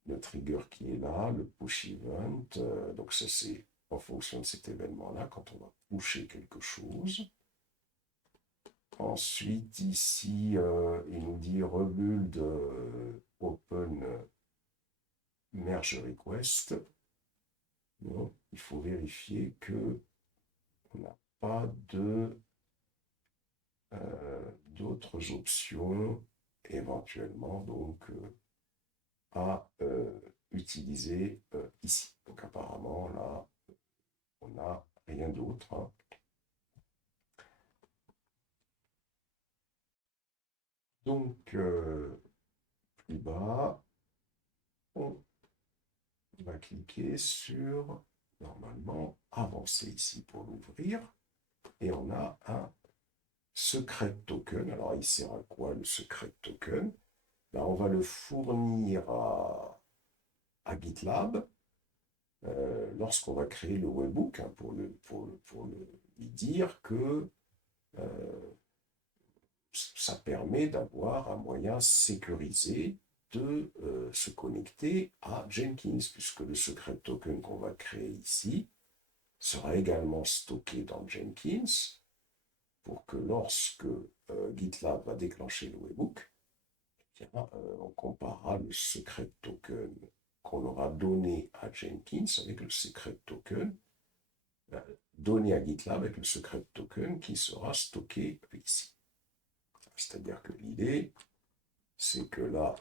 le trigger qui est là, le push event. Donc ça, c'est en fonction de cet événement-là, quand on va pusher quelque chose. Ensuite, ici, il nous dit rebuild open merge request. Donc, il faut vérifier que on n'a pas d'autres options éventuellement donc à utiliser ici. Donc apparemment là, on n'a rien d'autre. Hein. Donc plus bas, on va cliquer sur normalement avancer ici pour l'ouvrir et on a un secret token. Alors il sert à quoi le secret token? Là, on va le fournir à GitLab lorsqu'on va créer le webhook hein, pour lui dire que ça permet d'avoir un moyen sécurisé de se connecter à Jenkins, puisque le secret token qu'on va créer ici sera également stocké dans Jenkins pour que lorsque GitLab va déclencher le webhook, on comparera le secret token qu'on aura donné à Jenkins avec le secret token donné à GitLab avec le secret token qui sera stocké ici. C'est-à-dire que l'idée, c'est que là,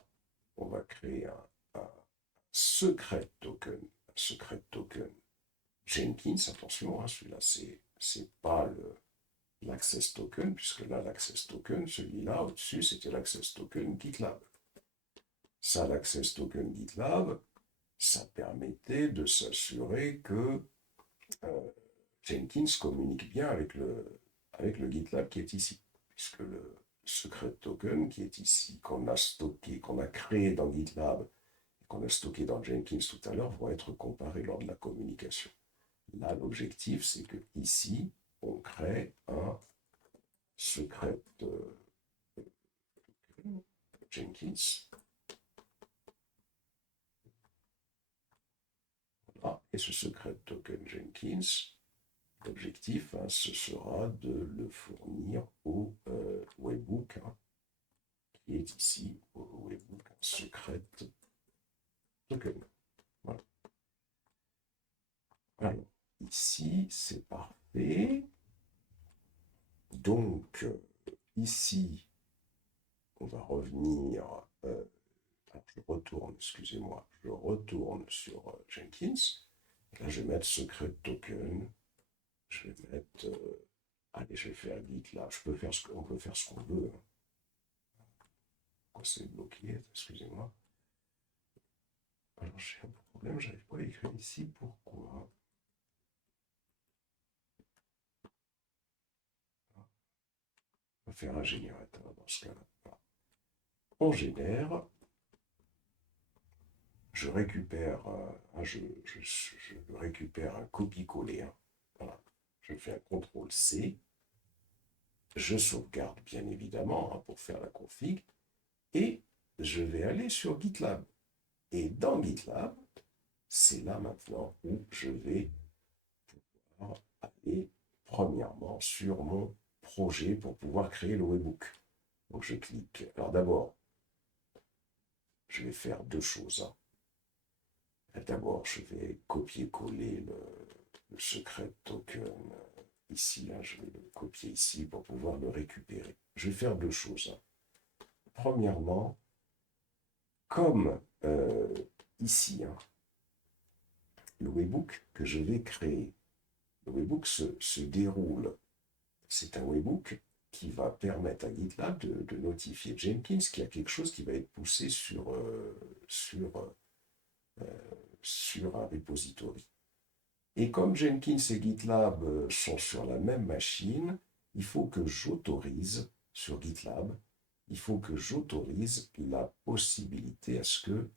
on va créer un secret token Jenkins. Attention, hein, celui-là, c'est pas l'access token, puisque là, l'access token, celui-là, au-dessus, c'était l'access token GitLab. Ça, l'access token GitLab, ça permettait de s'assurer que Jenkins communique bien avec le GitLab qui est ici, puisque le secret token qui est ici, qu'on a stocké, qu'on a créé dans GitLab, qu'on a stocké dans Jenkins tout à l'heure, vont être comparés lors de la communication. Là, l'objectif, c'est que ici, on crée un secret Jenkins Et ce secret token Jenkins, l'objectif, hein, ce sera de le fournir au webhook, hein, qui est ici, au webhook secret token. Voilà. Alors, ici, c'est parfait. Donc, ici, on va revenir, je retourne, excusez-moi, je retourne sur Jenkins. Là, je vais mettre secret token. Je vais mettre, allez, je vais faire GitLab. On peut faire ce qu'on veut. Pourquoi c'est bloqué? Excusez-moi. Alors, j'ai un problème, j'arrive pas à écrire ici. Pourquoi? On va faire un générateur dans ce cas-là. Voilà. On génère. Je récupère, je récupère un copier-coller. Hein. Voilà. Je fais un CTRL-C. Je sauvegarde bien évidemment, hein, pour faire la config. Et je vais aller sur GitLab. Et dans GitLab, c'est là maintenant où je vais pouvoir aller premièrement sur mon projet pour pouvoir créer le webhook. Donc je clique. Alors d'abord, je vais faire deux choses. Hein. D'abord, je vais copier-coller le secret token ici. Là, je vais le copier ici pour pouvoir le récupérer. Je vais faire deux choses. Hein. Premièrement, comme ici, hein, le webhook que je vais créer, le webhook se déroule. C'est un webhook qui va permettre à GitLab de notifier Jenkins qu'il y a quelque chose qui va être poussé sur un repository. Et comme Jenkins et GitLab sont sur la même machine, il faut que j'autorise sur GitLab, il faut que j'autorise la possibilité à ce que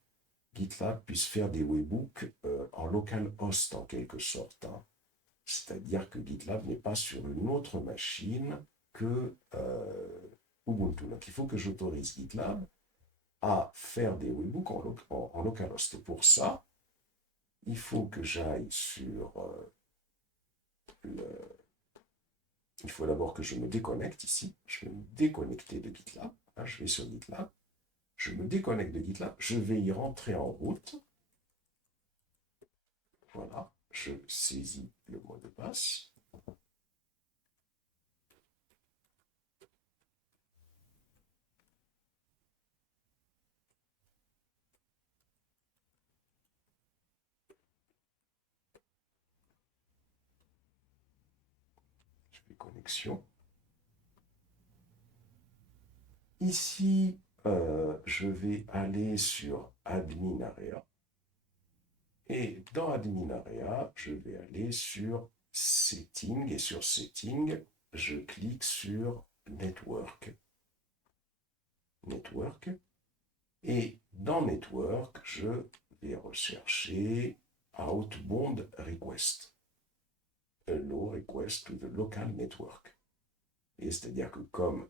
GitLab puisse faire des webhooks en localhost en quelque sorte. Hein. C'est-à-dire que GitLab n'est pas sur une autre machine que Ubuntu. Donc il faut que j'autorise GitLab à faire des webhooks en localhost. Et pour ça, il faut que j'aille sur il faut d'abord que je me déconnecte ici. Je vais me déconnecter de GitLab. Hein, je vais sur GitLab. Je me déconnecte de GitLab. Je vais y rentrer en route. Voilà. Je saisis le mot de passe. Je fais connexion. Ici, je vais aller sur Admin Area. Et dans Admin Area, je vais aller sur Setting. Et sur Setting, je clique sur Network. Network. Et dans Network, je vais rechercher Outbound Request. Allow request to the local network. Et c'est-à-dire que comme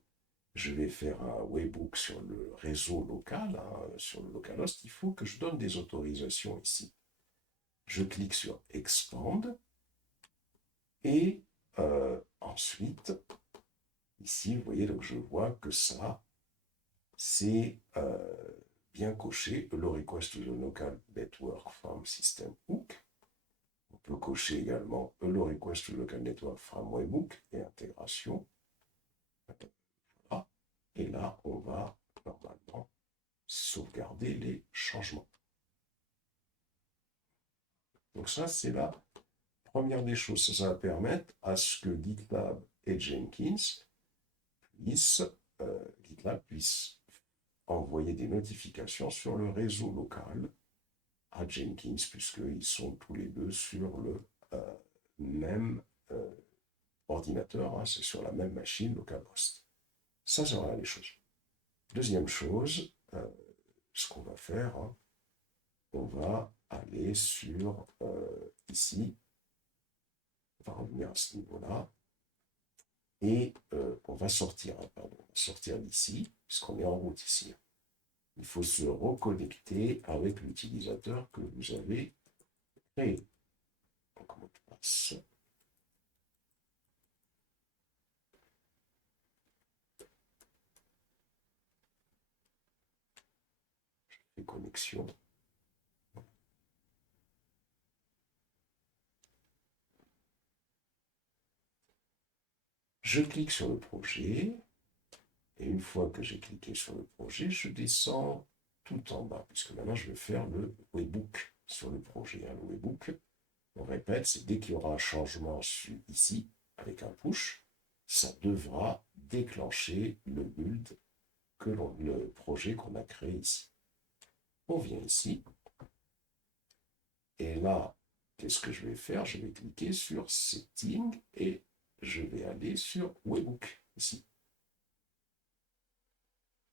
je vais faire un webhook sur le réseau local, hein, sur le localhost, il faut que je donne des autorisations ici. Je clique sur Expand et ensuite, ici, vous voyez, donc je vois que ça, c'est bien coché. Allow request to the local network from system hook. On peut cocher également Allow request to the local network from webhook et intégration. Voilà. Et là, on va normalement sauvegarder les changements. Donc ça, c'est la première des choses. Ça va permettre à ce que GitLab et Jenkins GitLab puisse envoyer des notifications sur le réseau local à Jenkins, puisqu'ils sont tous les deux sur le même ordinateur, hein, c'est sur la même machine localhost. Ça sera les choses. Deuxième chose, ce qu'on va faire, hein, on va aller sur ici, on va revenir à ce niveau-là, et on va sortir, hein, pardon, on va sortir d'ici, puisqu'on est en route ici. Il faut se reconnecter avec l'utilisateur que vous avez créé. Donc, mot de passe. Je fais connexion. Je clique sur le projet. Et une fois que j'ai cliqué sur le projet, je descends tout en bas, puisque maintenant je vais faire le webhook sur le projet. Le webhook, on répète, c'est dès qu'il y aura un changement ici, avec un push, ça devra déclencher le build, le projet qu'on a créé ici. On vient ici, et là, qu'est-ce que je vais faire? Je vais cliquer sur Setting, et je vais aller sur Webhook, ici.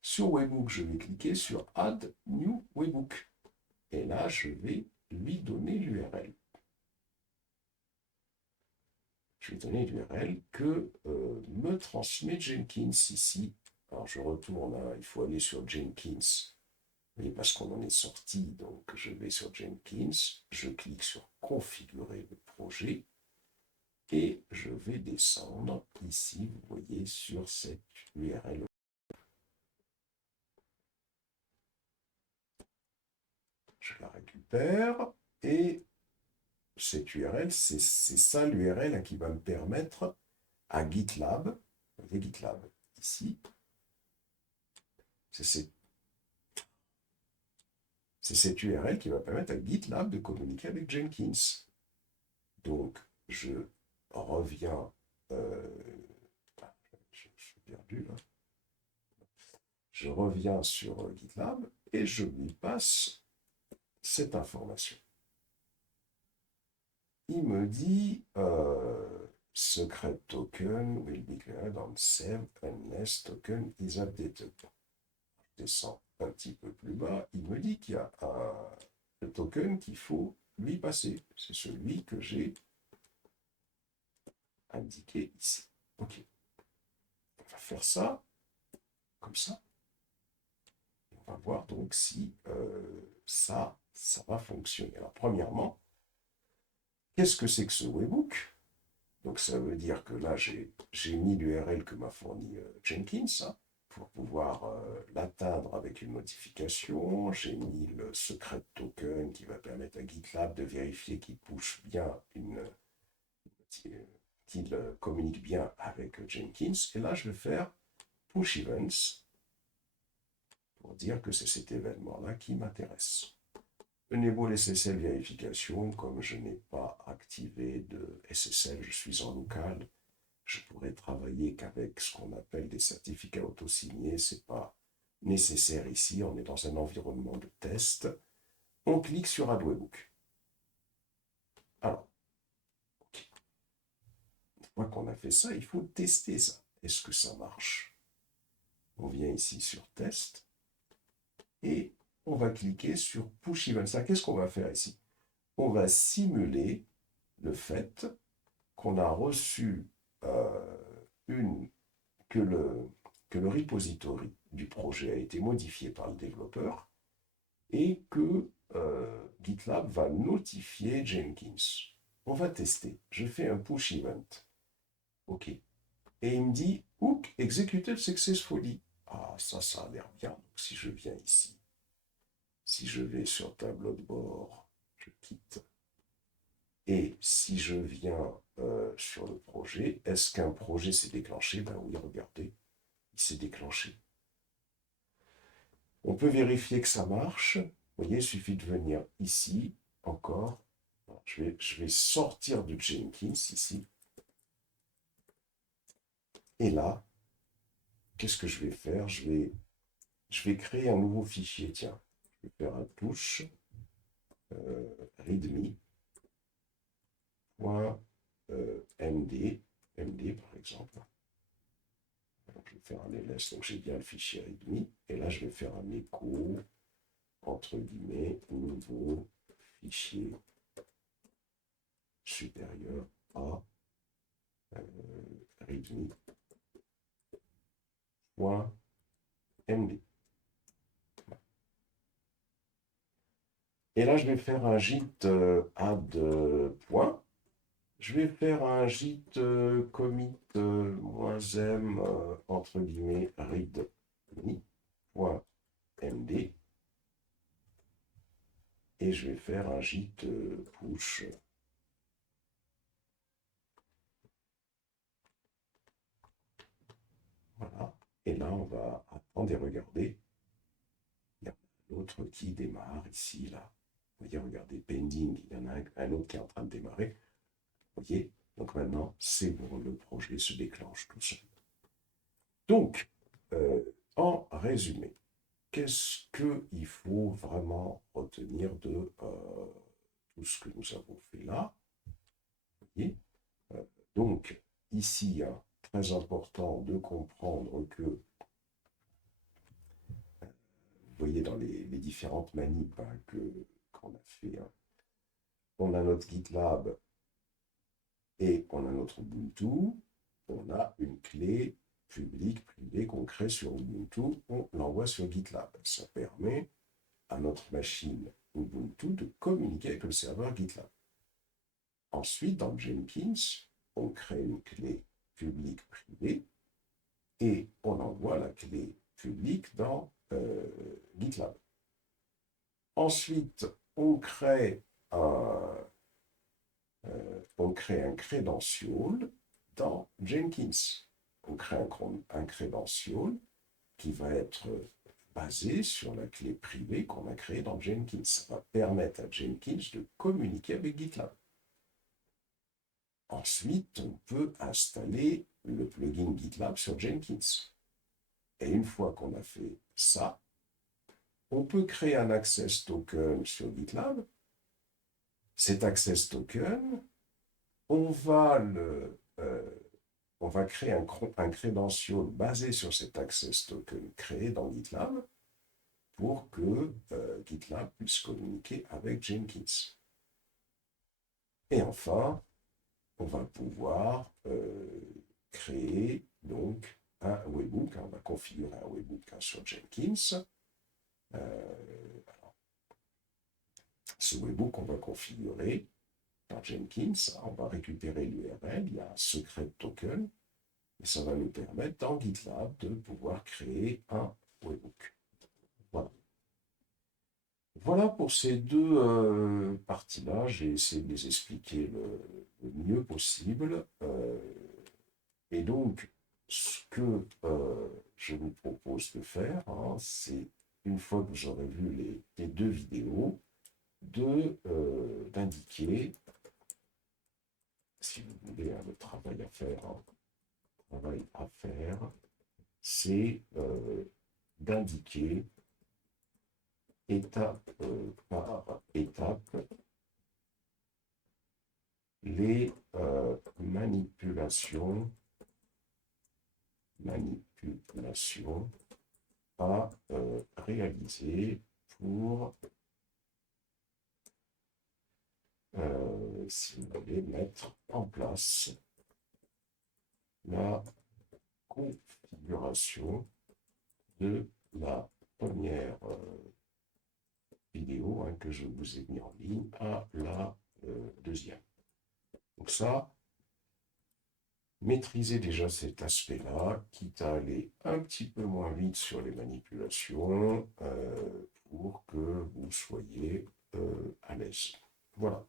Sur Webhook, je vais cliquer sur Add New Webhook. Et là, je vais lui donner l'URL. Je vais donner l'URL que me transmet Jenkins ici. Alors, je retourne, il faut aller sur Jenkins, mais parce qu'on en est sorti, donc je vais sur Jenkins, je clique sur Configurer le projet, et je vais descendre ici, vous voyez, sur cette URL. Je la récupère, et cette URL, c'est ça l'URL qui va me permettre à GitLab, vous voyez GitLab ici, c'est cette URL qui va permettre à GitLab de communiquer avec Jenkins. Donc, je reviens, je suis perdu là, je reviens sur GitLab et je lui passe cette information. Il me dit secret token will be created on save unless token is updated. Je descends un petit peu plus bas. Il me dit qu'il y a le token qu'il faut lui passer. C'est celui que j'ai indiqué ici. Ok. On va faire ça comme ça. On va voir donc si ça va fonctionner. Alors, premièrement, qu'est-ce que c'est que ce webhook? Donc, ça veut dire que là, j'ai mis l'URL que m'a fourni Jenkins pour pouvoir l'atteindre avec une notification. J'ai mis le secret token qui va permettre à GitLab de vérifier qu'il push bien qu'il communique bien avec Jenkins. Et là, je vais faire push events pour dire que c'est cet événement-là qui m'intéresse. Enable SSL vérification, comme je n'ai pas activé de SSL, je suis en local, je pourrais travailler qu'avec ce qu'on appelle des certificats auto-signés, ce n'est pas nécessaire ici, on est dans un environnement de test. On clique sur Add Webhook. Alors, okay. Une fois qu'on a fait ça, il faut tester ça. Est-ce que ça marche? On vient ici sur Test, et on va cliquer sur Push Event. Ça, qu'est-ce qu'on va faire ici? On va simuler le fait qu'on a reçu que le repository du projet a été modifié par le développeur et que GitLab va notifier Jenkins. On va tester. Je fais un push event. OK. Et il me dit Hook executed successfully. Ah, ça a l'air bien. Donc, si je viens ici, si je vais sur tableau de bord, je quitte. Et si je viens sur le projet, est-ce qu'un projet s'est déclenché? Ben oui, regardez, il s'est déclenché. On peut vérifier que ça marche. Vous voyez, il suffit de venir ici, encore. Je vais sortir de Jenkins ici. Et là, qu'est-ce que je vais faire? Je vais créer un nouveau fichier. Tiens, je vais faire un push readme.md, MD par exemple. Donc, je vais faire un ls, donc j'ai bien le fichier readme. Et là, je vais faire un écho, entre guillemets, nouveau fichier supérieur à readme.md. Et là, je vais faire un git add point. Je vais faire un git commit -m entre guillemets readme.md et je vais faire un git push. Voilà. Et là, on va attendre et regarder. Il y a un autre qui démarre ici, là. Vous voyez, regardez, pending. Il y en a un autre qui est en train de démarrer. Vous voyez? Donc maintenant, c'est bon, le projet se déclenche tout seul. Donc, en résumé, qu'est-ce qu'il faut vraiment retenir de tout ce que nous avons fait là? Vous voyez? Donc, ici, hein, très important de comprendre que vous voyez dans les différentes manips hein, qu'on a fait, hein, on a notre GitLab et on a notre Ubuntu, on a une clé publique, privée qu'on crée sur Ubuntu, on l'envoie sur GitLab. Ça permet à notre machine Ubuntu de communiquer avec le serveur GitLab. Ensuite, dans Jenkins, on crée une clé publique privée et on envoie la clé publique dans GitLab. Ensuite, on crée un credential dans Jenkins. On crée un credential qui va être basé sur la clé privée qu'on a créée dans Jenkins. Ça va permettre à Jenkins de communiquer avec GitLab. Ensuite, on peut installer le plugin GitLab sur Jenkins. Et une fois qu'on a fait ça, on peut créer un access token sur GitLab. Cet access token, on va créer un credential basé sur cet access token créé dans GitLab pour que GitLab puisse communiquer avec Jenkins. Et enfin, on va pouvoir créer donc un webhook. On va configurer un webhook sur Jenkins. Ce webhook, on va configurer dans Jenkins. On va récupérer l'URL. Il y a un secret token. Et ça va nous permettre dans GitLab de pouvoir créer un webhook. Voilà. Voilà pour ces deux parties-là. J'ai essayé de les expliquer le mieux possible. Et donc, ce que je vous propose de faire, hein, c'est, une fois que vous aurez vu les deux vidéos, d'indiquer, si vous voulez, hein, le travail à faire, c'est d'indiquer étape par étape les manipulations à réaliser pour, si vous voulez, mettre en place la configuration de la première vidéo hein, que je vous ai mis en ligne à la deuxième. Donc ça, maîtrisez déjà cet aspect-là, quitte à aller un petit peu moins vite sur les manipulations pour que vous soyez à l'aise. Voilà.